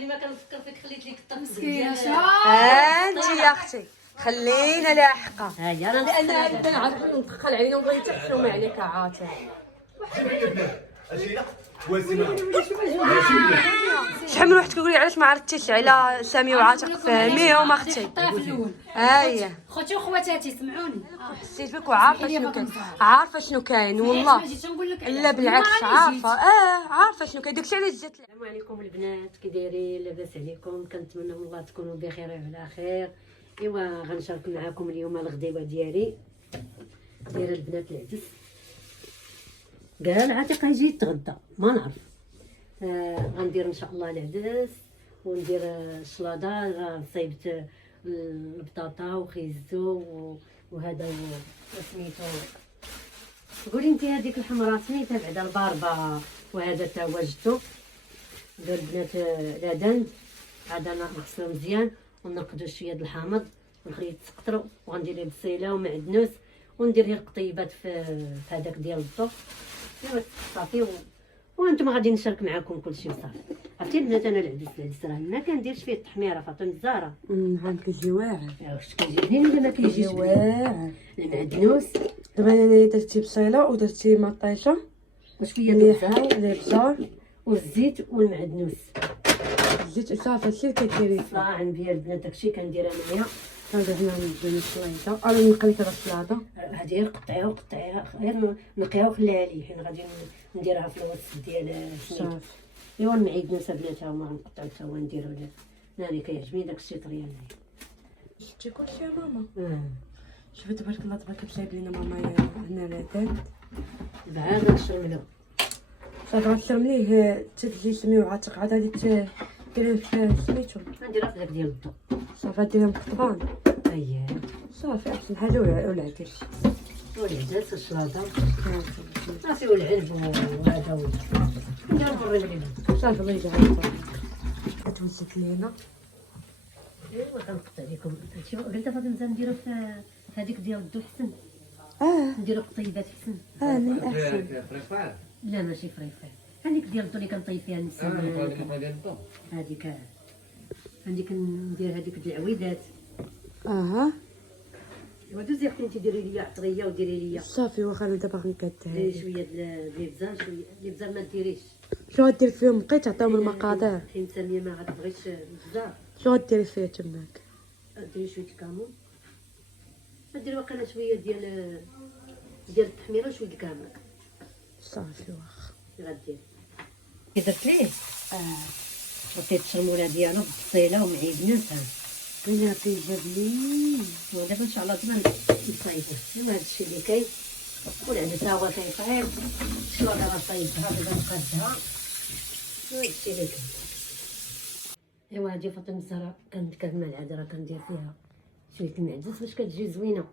قبل ما كنفكر فيك خليت لك الطقس مسكينه ديال انت يا اختي خلينا لاحقه ها هي راه لان نبدا نعرف ندخل علينا ونبغي تحشم عليك عاطل. شحال من واحد كيقول لي علاش ما عرفتيش على سامي وعاتق فهميهم اختي. حطها في الاول. ها هي خوتي وخواتاتي سمعوني. حسيت بك وعارفه شنو كاين، عارفه شنو كاين والله. جيت نقول لك لا بالعكس عارفه عارفه شنو كاين. داكشي علاش جات. السلام عليكم البنات، كي دايرين؟ لاباس عليكم؟ كنتمنى من الله تكونوا بخير وعلى خير. ايوا غنشارك معكم اليوم الغديوه ديالي دايره البنات العدس. قال عاتق يجي يتغدى ما نعرف. غندير ان شاء الله العدس وندير الشلاضه. صايبت البطاطا وخيزو وهذا سميتو. قولي انت هذيك الحمراء سميتها بعدا الباربه، وهذا تا هو جدو. دار البنات لادان عاد انا نغسلو مزيان ونقدو شويه د الحامض ونخليه يتسقطرو وغندير ليه بصيله ومعدنوس وندير ليه القطيبات في هذاك ديال الضو. ايوا صافي وانتم غادي نشارك معكم كلشي وصافي. عرفتي البنات انا العدس راه ما كنديرش فيه التحميره فاطمه الزهراء. عندك كيجي واعر. واش كيجيني ولا ما كيجيش واعر المعدنوس. دابا انا درتي بصيله ودرتي مطيشه وشويه د الزهر الابزار والزيت والمعدنوس. زيت صافي هادشي اللي كديري. عنبيه البنات داكشي كندير انايا. هذا هنا ندير الشلايطه انا نقلي كذا السلاطه. هادي قطعيها غير نقيها وخليها لي حين غادي نديرها في الوسط ديال صافي. ايوا المعدنوس بنات ها هما نقطعو حتى هو نديرو له. انا اللي كيعجبني داكشي طريان. شفتي كلشي يا ماما؟ شوفي تبارك الله تبارك الله جايب لينا ماما هنا لاتان. دابا عاد نشرملو صافي غتشرمليه تجي سميو عاتق عاد غادي ديريه في سميتو. نديرها في داك ديال الضو. صافي ديريها مقطبان. اييه صافي احسن حاجه والعدس والعدس والشلاضه صافي والعنب وهذا نديرو بالرملي. صافي الله يجعل كتوزك لينا. ايوا كنقطع لكم هادشي. قلت فاطمه نديرو في هذيك ديال الضو حسن. نديرو قطيبات حسن. من احسن. لا ماشي فريفري. هذيك ديال الضو اللي كنطيب فيها النسيم. هذيك عندك ندير هذيك د العويدات. ودوزي اختي انت ديري ليا عطريه وديري ليا صافي واخا انا دابا غنكدها. ديري شويه د الابزار. شويه الابزار ما ديريش. شنو غدير فيهم؟ بقيت تعطيهم المقادير. حين ساميه ما غتبغيش الابزار. شنو غديري فيه تماك؟ ديري شويه الكمون. ديري واقيلا شويه ديال التحميره وشويه الكمون. صافي واخا غدير كي درت ليه حطيت الشرموله ديالو بالبصيله ومعيدنوس. بينا فيه جبلين. ودابا ان شاء الله دابا نصايبو. ايوا هادشي اللي كاين. والعدس ها هو كيطيب. الشلاضه راه صايبتها دابا نقادها. وهادشي اللي كاين. ايوا هادي فاطمه الزهراء كنتكلم مع العاده راه كندير فيها شويه المعدس باش كتجي زوينه.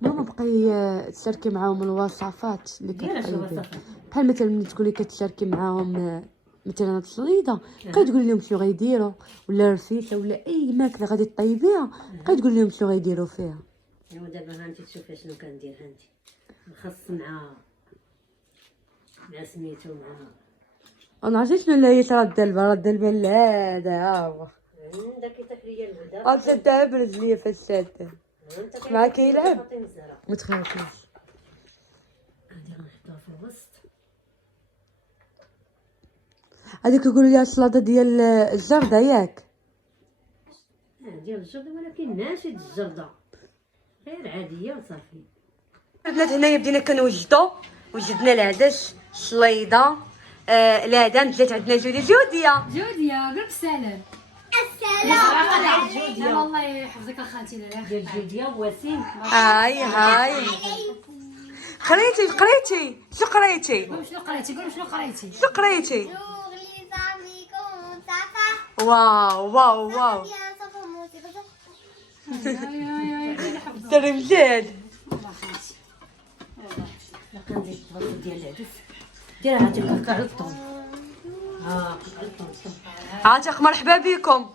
ماما بقاي تشاركي معاهم الوصفات اللي كتطيبي بحال مثلا ملي تقولي كتشاركي معاهم مثلا الصليده بقاي تقولي لهم شنو غيديروا ولا رفيشه ولا اي ماكله غادي طيبيها بقاي تقولي لهم شنو غيديروا فيها. ايوا دابا ها انت تشوفي شنو كندير. ها انت الخس مع سميتو انا عرفتي شنو اللي هي راد الدلبه لا هذا ها هو داك يطيح ليا البدا. غتشدها برجليا في الشاده معاك يلعب ما تخافيش. غادي نحطوها في الوسط. هذيك كيقولوا ليها السلاطه ديال الجرده ياك؟ ديال الجرده ولكن ماشي د الجرده غير عاديه وصافي. البنات هنايا بدينا كنوجدوا وجدنا العدس الشليضه لادان دزات عندنا جوديه قلب السلام. السلام جوديه الله يحفظك اخاتي. ديال جوديه ووسيم. هاي قريتي شنو قريتي؟ شنو قريتي؟ قول شنو قريتي؟ شنو قريتي؟ واو ترى مزيان. كنزيد البصل ديال العدس. ديرها هاتي على الطون. عاتق مرحبا بكم.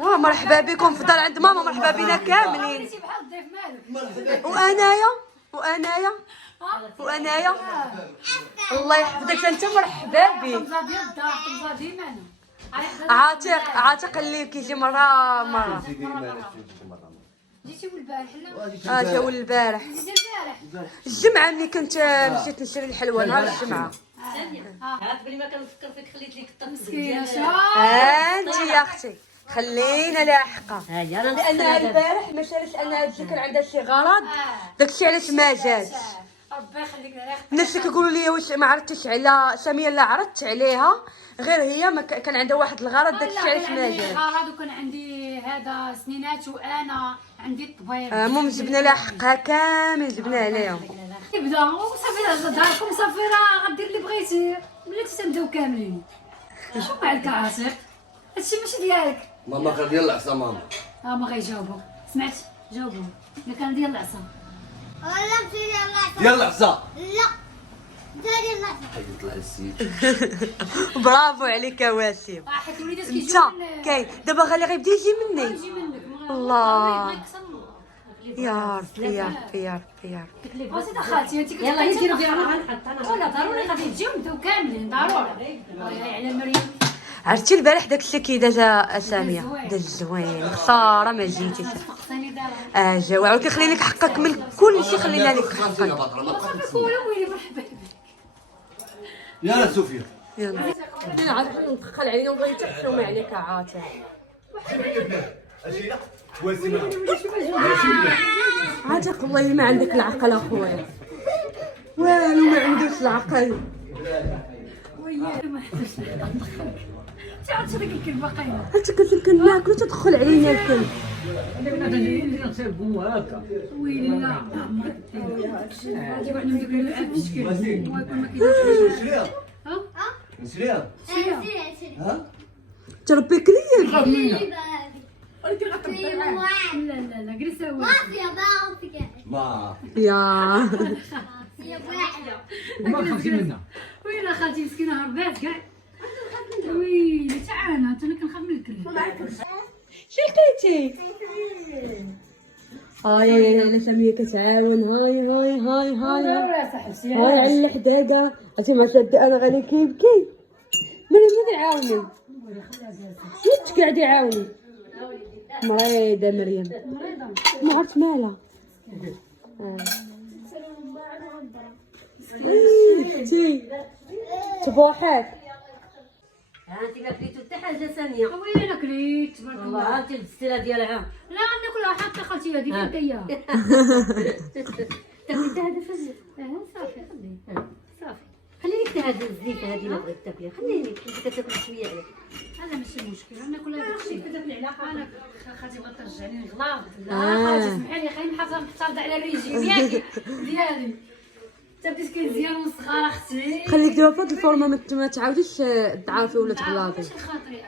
مرحبا بكم في الدار عند ماما. مرحبا بنا كاملين. وانايا الله يحفظك انت. مرحبا بك. عاتق اللي كيجي مره. جيتي البارح لا؟ جاو البارح الجمعه ملي كنت مشيت نشري الحلوى نهار الجمعه. عاد بلي ما كنفكر فيك خليت لك الطقس مسكينه انت يا اختي خلينا لاحقه، ها هي راه لانها البارح ما شاريش انها تجي كان عندها شي غرض، داكشي علاش ما جاتش. ربي يخليك لها. الناس اللي كيقولوا لي واش ما عرفتش على ساميه، لا عرضت عليها غير هي ما كان عندها واحد الغرض، داكشي علاش ما جاتش. غرض وكان عندي هذا سنينات وانا عندي الطبيب. المهم جبنا لها حقها كامل، جبنا عليهم. يبدا وصافي داركم صافي راه غدير اللي بغيتي، بلاتي تنبداو كاملين. شو معك عاتق؟ هادشي ماشي ديالك. ماما غير ديال العصا ماما. ما غيجاوبوا. سمعت؟ جاوبوا. الا كان ديال العصا. ولا ديال العصا. ديال العصا. لا ديال العصا. يطلع السيد. برافو عليك يا واسيم. حيت الوليدات انت كيجيو كاين دابا غالي غيبدا يجي مني. يجي منك. الله. يا ربي يا ربي يا ربي يا ربي. وسيدة خالتي انت كتبقاي يلا يجي تنحط. نحط ولا ضروري غادي تجيو نبداو كاملين ضروري. على مريم. عرفتي البارح داك الشيء كي دازا ساميه داز زوين، خساره ما جيتيش. فقتني دابا. جواع وكيخلي لك حقك من كل شيء، خلينا لك خمسين حقك. بطرة ما صافي تخافش. كولا ويلي مرحبا. يا سوفيا. يلا انا عارفه ندخل علينا ونبغي تحشم عليك عاتق. عاتق والله ما عندك العقل اخويا، والو ما عندوش العقل. ويلي ما حدش. تعرف هذاك الكلب باقي. انت كناكلو تدخل علينا الكلب. ويلي لا. غادي واحد من ديك اللعاب تشكل. ويكون ما كاينش. نشريها. ها؟ نشريها. ها؟ تربي كليا. لا لا لا جلس هو. ما. يا ويلا خالتي مسكينه هربات كاع. ويلي تعال انا كنخاف من الكلب. شي لقيتي؟ هاي انا ساميه كتعاون. هاي هاي على الحداقه. عرفتي ما صدق انا غادي كيبكي. مريم يعاوني، انت قاعد يعاوني. مريضه مريم، ما عرفت مالها. اختي تبوحات. انت ما كليتو حتى حاجه ثانيه. ويلي انا كليت تبارك والله الله. عرفتي البستيله ديالها. لا ناكلها حتى خالتي هذه في ايديا. تاكلي هذا فجر. صافي خليه. صافي خليني حتى هذا الزيت هذه ما بغيت تاكليها، خليني انت كتاكل شويه عليك. هذا ماشي مشكل ناكل هذا الشيء. انا خالتي بغات ترجعني غلاط. لا آه. خالتي سمحي لي خليني محافظه على الريجيم ياك ديالي. انت بديت كنزيان وصغار اختي. خليك دابا فهاد الفورمه ما تعاوديش تعافي ولا تغلاطي. ماشي خاطري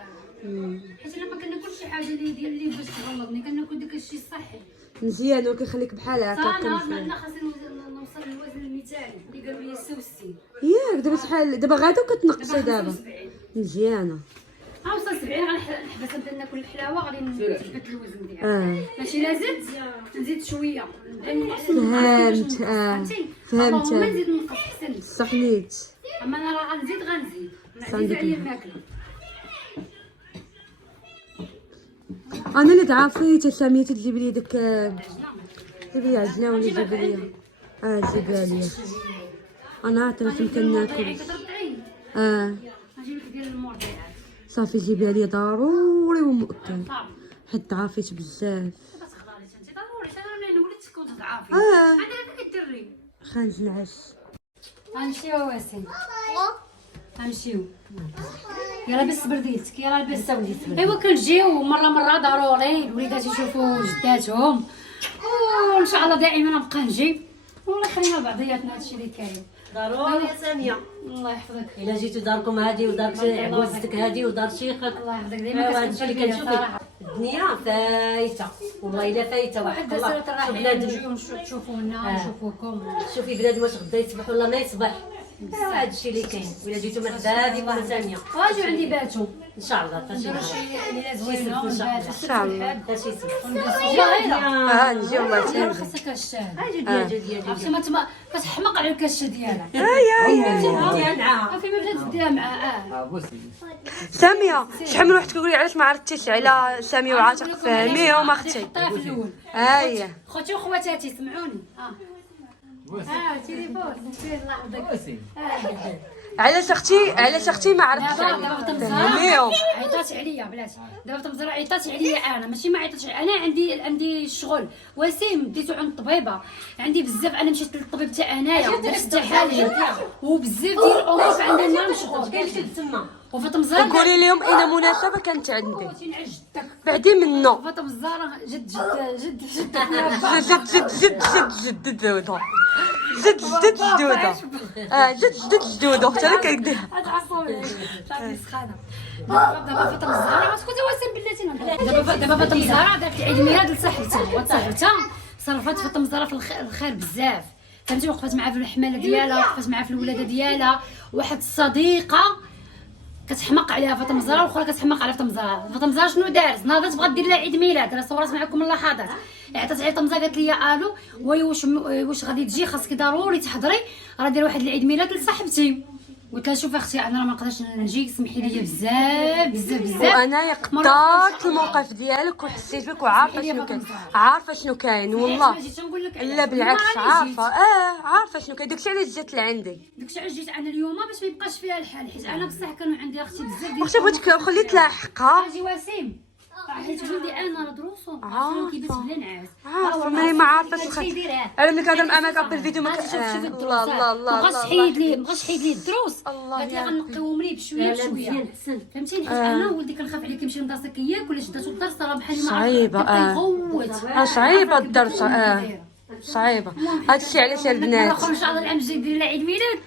انا. حيت انا ما كناكل شي حاجه اللي باش تغلطني، كناكل داك الشيء الصحي. مزيان وكيخليك بحال هكا. انا خاصني نوصل للوزن المثالي اللي قالوا لي 66. ياك دابا شحال دابا غادا وكتنقصي دابا. 75. مزيانه. غنوصل 70 غنحبس نبدا ناكل الحلاوه غادي نثبت الوزن ديالي. ماشي لا زدت نزيد شويه. فهمت. فهمت. ما نزيد نقص احسن. صحنيت. اما انا راه غنزيد نعزيز صندوق. عليا الماكله. انا اللي تعافيت ساميه تجيب لي داك جيب لي عجله ولا جيب لي جيبها لي. انا عطرت كناكل. كترضعي نجيب لك ديال المرضعات. صافي جيبها لي ضروري ومؤكد، صافي حيت تعافيت بزاف. كتخضري انت ضروري انا ملي وليت كنت ضعافي. اه عندك كديري. خانج العش. غنمشيو واسين. غنمشيو. يلا لبس برديتك يلا لبس برديتك. ايوا كنجيو مره ضروري الوليدات يشوفوا جداتهم، وان شاء الله دائما نبقى نجي والله خلينا بعضياتنا هادشي اللي كاين. ضروري يا ساميه. الله يحفظك. الا جيتو داركم هادي ودار عبوزتك هادي ودار شيخك. الله يحفظك ايوا دائما هادشي اللي كنشوفي الدنيا فايته، والله الا فايته واحد الله. السنه راح شوف بنادم، نجيو تشوفونا نشوفوكم. شوفي بنادم واش غدا يصبح ولا ما يصبح. هذا الشيء اللي كاين. ولا جيتو من غدا مره ثانيه واجوا عندي باتوا ان شاء الله. نديروا شي ليله زوينه ان شاء الله. ان شاء الله. هذا شي سمح. نجيو الله ديالها يسهل. خاصها كاشتان ديال عرفتي ما كتحمق على الكاشه ديالها نعم. عرفتي ما بدات ديرها مع ساميه شحال من واحد كيقول لي علاش ما عرفتيش على ساميه وعاتق فهميهم اختي. حطيها في الاول هاي خوتي وخواتاتي سمعوني تليفون علاش اختي ما عرفتش دابا فهميهم. تمزرعه عيطات عليا بلاتي دابا تمزرعه عيطات عليا انا ماشي ما عيطاتش انا عندي الشغل وسيم ديتو عند الطبيبه عندي بزاف انا مشيت للطبيب حتى انايا درت التحاليل وبزاف ديال الامور عندنا مشغول تما وفاطمه الزهراء قولي لهم ان مناسبه كانت عندي تنعج جدك بعدي منه. فاطمه الزهراء جد جدودها جدودها حتى انا كندير. هاد عصوبي صافي سخانه دابا فاطمه الزهراء ما تكون واسم بلاتي دابا فاطمه الزهراء دارت العيد ميلاد لصاحبتها وصاحبتها صرفات فاطمه الزهراء في الخير بزاف فهمتي وقفات معها في الحماله ديالها وقفات معها في الولاده ديالها واحد الصديقه كتحمق عليها فاطمه الزهراء والاخرى كتحمق على فاطمه الزهراء. فاطمه الزهراء شنو دارت؟ ناضت بغات دير لها عيد ميلاد راه صورات معكم اللحظات عطات على فاطمه قالت لي الو واش غادي تجي خاصك ضروري تحضري راه داير واحد العيد ميلاد لصاحبتي. قلت لها شوفي اختي انا راه ما نقدرش نجي سمحي لي بزاف وانا قدرت الموقف ديالك وحسيت بك وعارفه شنو كاين والله لا بالعكس عارفه شنو كاين. داكشي علاش جات لعندي داكشي علاش جيت انا اليوم باش ما يبقاش فيها الحال حيت انا بصح كانوا عندي اختي بزاف ديال اختي بغيتك خليت لها حقها. اجي وسيم حيت ولدي انا راه دروسو كيبات بلا نعاس عارفه ماني ما عارفاش انا ملي كنهضر مع اماك في الفيديو ما شوف الله ما بغاش تحيد لي الدروس الله قالت لي غنقيوهم لي بشويه بشويه فهمتيني حيت انا ولدي كنخاف عليه كيمشي للدرس كياكل ولا شداتو الدرس راه بحال ما صعيبه صعيبه الدرس صعيبه هادشي علاش البنات ان شاء الله العام الجاي ندير لها عيد ميلاد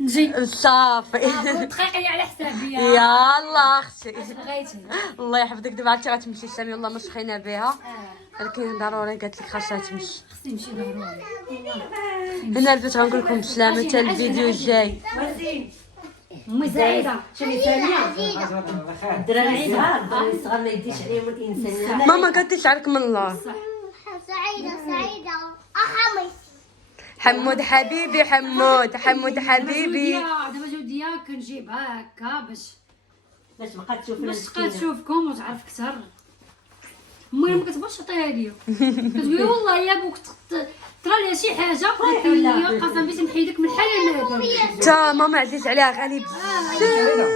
نجي صافي دقيقه على حسابي يلا اختي بغيتي الله يحفظك. دابا عرفتي غتمشي سامي والله ما شخينا بها ولكن ضروري قالت لك خاصها تمشي. خصني نمشي ضروري هنا البنات غنقول لكم بسلامه حتى الفيديو الجاي. امي سعيده شوفي ثانيه الدراري الصغار ما يديش عليهم الانسان. ماما قالت شعرك من الله. سعيدة أحمد حمود حبيبي حمود حبيبي. دابا جوديا كنجيبها هكا باش بقات تشوفنا باش تبقى تشوفكم وتعرف اكثر. المهم ما كتبغيش تعطيها ليا كتقولي والله يا بوك طرا ليها شي حاجه قلت لي قسم بالله نحيدك من الحال هذا تا ماما عزيز عليها غالي بزاف.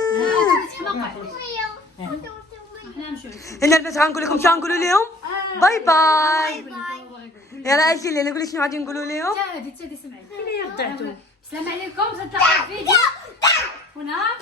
حنا نمشيو هنا البنات غنقول لكم شنو نقولوا لهم باي باي. يلا اجي لي نقول شنو غادي نقولوا لهم. تادي سمعي السلام عليكم تنتلاقاو في فيديو ونهار